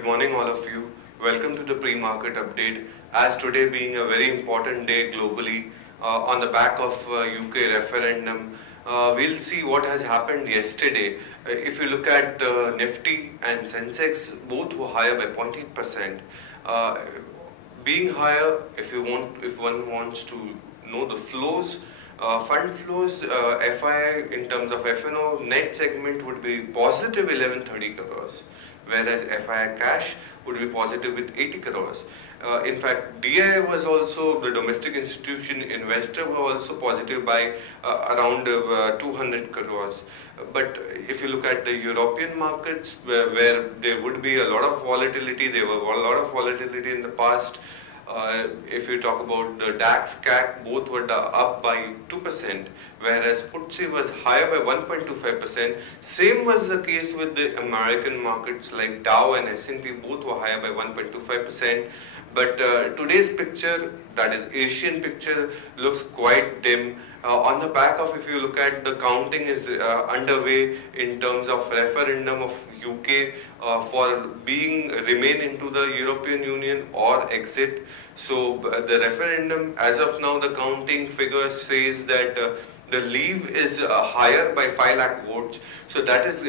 Good morning all of you. Welcome to the pre-market update. As today being a very important day globally on the back of UK referendum, we'll see what has happened yesterday. If you look at Nifty and Sensex, both were higher by 0.8%. Being higher, if one wants to know the flows, fund flows, FII in terms of FNO net segment would be positive 1130 crores, whereas FII cash would be positive with 80 crores. In fact, DI was also, the domestic institution investor were also positive by around 200 crores. But if you look at the European markets, where there would be a lot of volatility, there were a lot of volatility in the past. If you talk about the DAX, CAC, both were up by 2%, whereas FTSE was higher by 1.25%. Same was the case with the American markets like Dow and S&P, both were higher by 1.25%. But today's picture, that is Asian picture, looks quite dim. On the back of, if you look at the counting is underway in terms of referendum of UK for remain into the European Union or exit. So the referendum, as of now, the counting figure says that the leave is higher by 5 lakh votes. So that is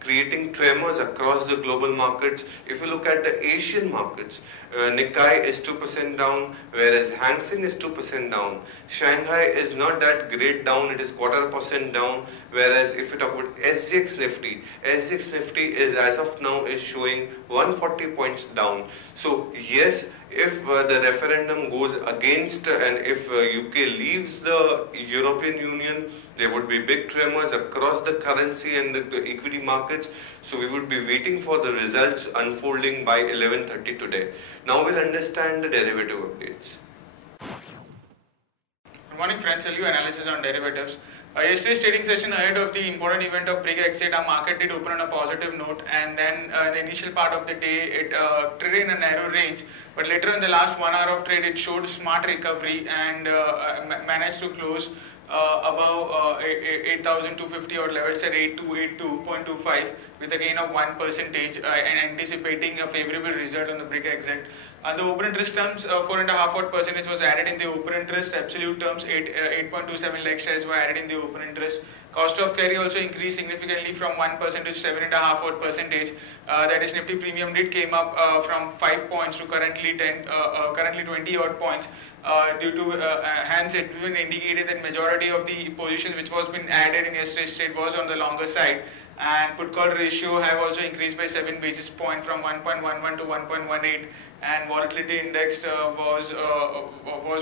creating tremors across the global markets. If you look at the Asian markets, Nikkei is 2% down, whereas Hang Seng is 2% down. Shanghai is not that great down, it is 0.25% down, whereas if you talk about SGX Nifty is as of now is showing 140 points down. So yes, if the referendum goes against and if UK leaves the European Union, there would be big tremors across the currency and the equity markets. So we would be waiting for the results unfolding by 11:30 today. Now we'll understand the derivative updates. Good morning friends, I'll give analysis on derivatives. Yesterday's trading session ahead of the important event of Brexit, our market did open on a positive note, and then the initial part of the day it traded in a narrow range, but later in the last 1 hour of trade it showed smart recovery and managed to close above 8,250 or levels at 8282.25 with a gain of 1% and anticipating a favorable result on the Brexit. The open interest terms, 4.5% was added in the open interest. Absolute terms, 8.27 lakh shares were added in the open interest. Cost of carry also increased significantly from 1% to 7.5%. That is, Nifty premium did came up from 5 points to currently 20 odd points. Due to hence it even indicated that majority of the positions which was been added in yesterday's trade was on the longer side, and put call ratio have also increased by 7 basis points from 1.11 to 1.18, and volatility index was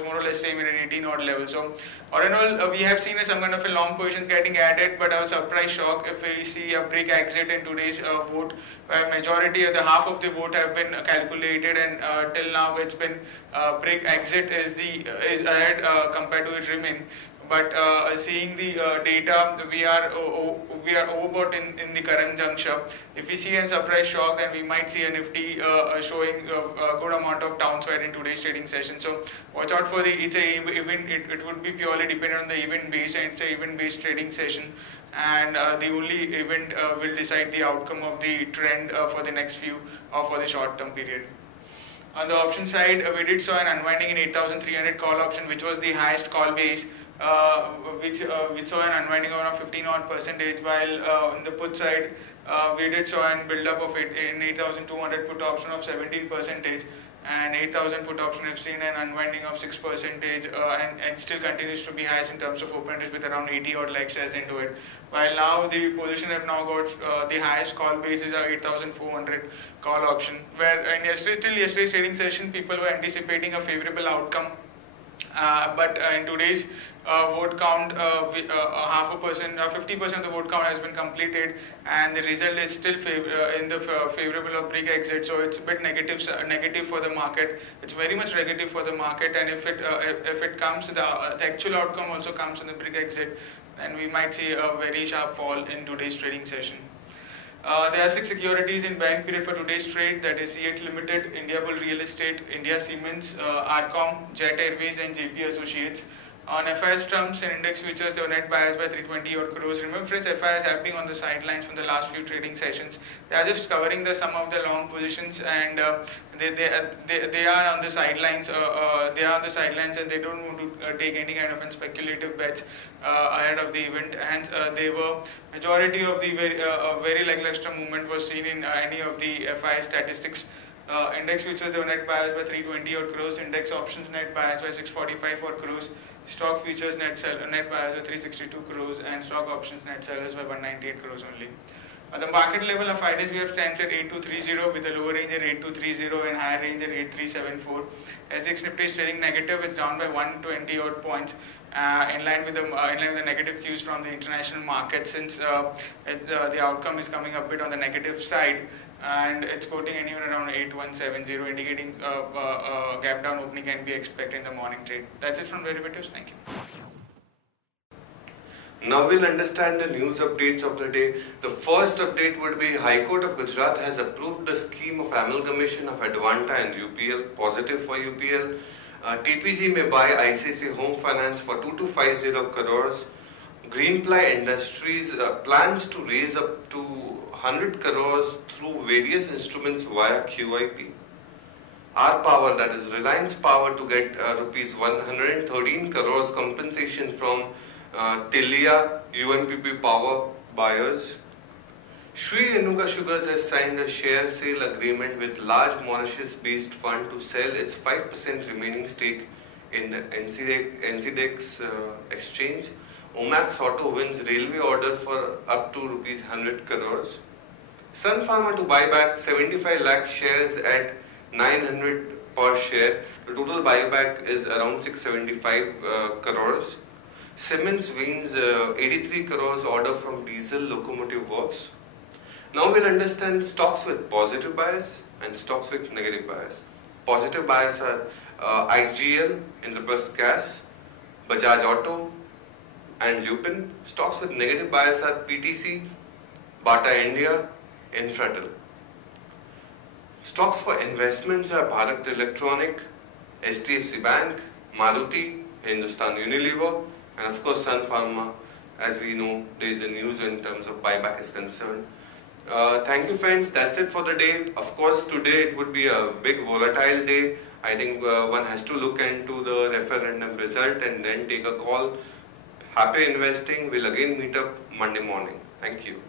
more or less same at an 18 odd level. So all in all, we have seen some kind of a long positions getting added, but a surprise shock if we see a break exit in today's vote, where majority of the half of the vote have been calculated, and till now it's been break exit is ahead compared to it remain. But seeing the data, we are overbought in the current juncture. If we see a surprise shock, then we might see a Nifty showing a good amount of downside in today's trading session. So watch out for it would be purely dependent on the event based, and it's an event based trading session, and the only event will decide the outcome of the trend for the next few or for the short term period. On the option side, we did saw an unwinding in 8,300 call option, which was the highest call base. Which saw an unwinding of 15 odd percentage, while on the put side we did saw an build up of it in 8,200 put option of 17%, and 8,000 put option have seen an unwinding of 6%, and still continues to be highest in terms of open interest with around 80 odd lakh shares into it. While now the position have now got the highest call base is 8,400 call option, where in yesterday's trading session people were anticipating a favorable outcome. But in today's vote count, 50% of the vote count has been completed, and the result is still in the favorable of Brexit. So it's a bit negative for the market. It's very much negative for the market, and if it comes, the actual outcome also comes in the Brexit, then we might see a very sharp fall in today's trading session. There are 6 securities in buying period for today's trade, that is C8 Limited, India Bull Real Estate, India Siemens, Arcom, Jet Airways and JP Associates. On FIS terms, in index futures, they were net buyers by 320 odd crores. Remember, friends, FIS have been on the sidelines from the last few trading sessions. They are just covering the sum of the long positions, and they are on the sidelines. They are on the sidelines, and they don't want to take any kind of speculative bets ahead of the event. Hence, they were majority of the very lackluster movement was seen in any of the FIS statistics. Index futures, they were net buyers by 320 odd crores. Index options net buyers by 645 odd crores. Stock futures net buyers by 362 crores, and stock options net sellers by 198 crores only. The market level of FIDs we have stands at 8230 with a lower range at 8230 and higher range at 8374. SX Nifty is trading negative, it's down by 120 odd points. In line with the negative cues from the international market, since the outcome is coming a bit on the negative side, and it's quoting anywhere around 8170, indicating gap down opening can be expected in the morning trade. That's it from derivatives. Thank you. Now we'll understand the news updates of the day. The first update would be High Court of Gujarat has approved the scheme of amalgamation of Advanta and UPL, positive for UPL. TPG may buy ICICI Home Finance for 2250 crores. Greenply Industries plans to raise up to 100 crores through various instruments via QIP. R Power, that is Reliance Power, to get rupees 113 crores compensation from Tilia UNPP Power buyers. Sri Renuka Sugars has signed a share sale agreement with large Mauritius-based fund to sell its 5% remaining stake in the NCDEX exchange. Omax Auto wins railway order for up to rupees 100 crores. Sun Pharma to buy back 75 lakh shares at 900 per share. The total buyback is around 675 crores. Siemens wins 83 crores order from Diesel Locomotive Works. Now we'll understand stocks with positive bias and stocks with negative bias. Positive bias are IGL, Indraprastha Gas, Bajaj Auto and Lupin. Stocks with negative bias are PTC, Bata India, Infratel. Stocks for investments are Bharat Electronic, HDFC Bank, Maruti, Hindustan Unilever, and of course Sun Pharma. As we know, there is a news in terms of buyback is concerned. Thank you, friends. That's it for the day. Of course, today it would be a big volatile day. I think one has to look into the referendum result and then take a call. Happy investing. We'll again meet up Monday morning. Thank you.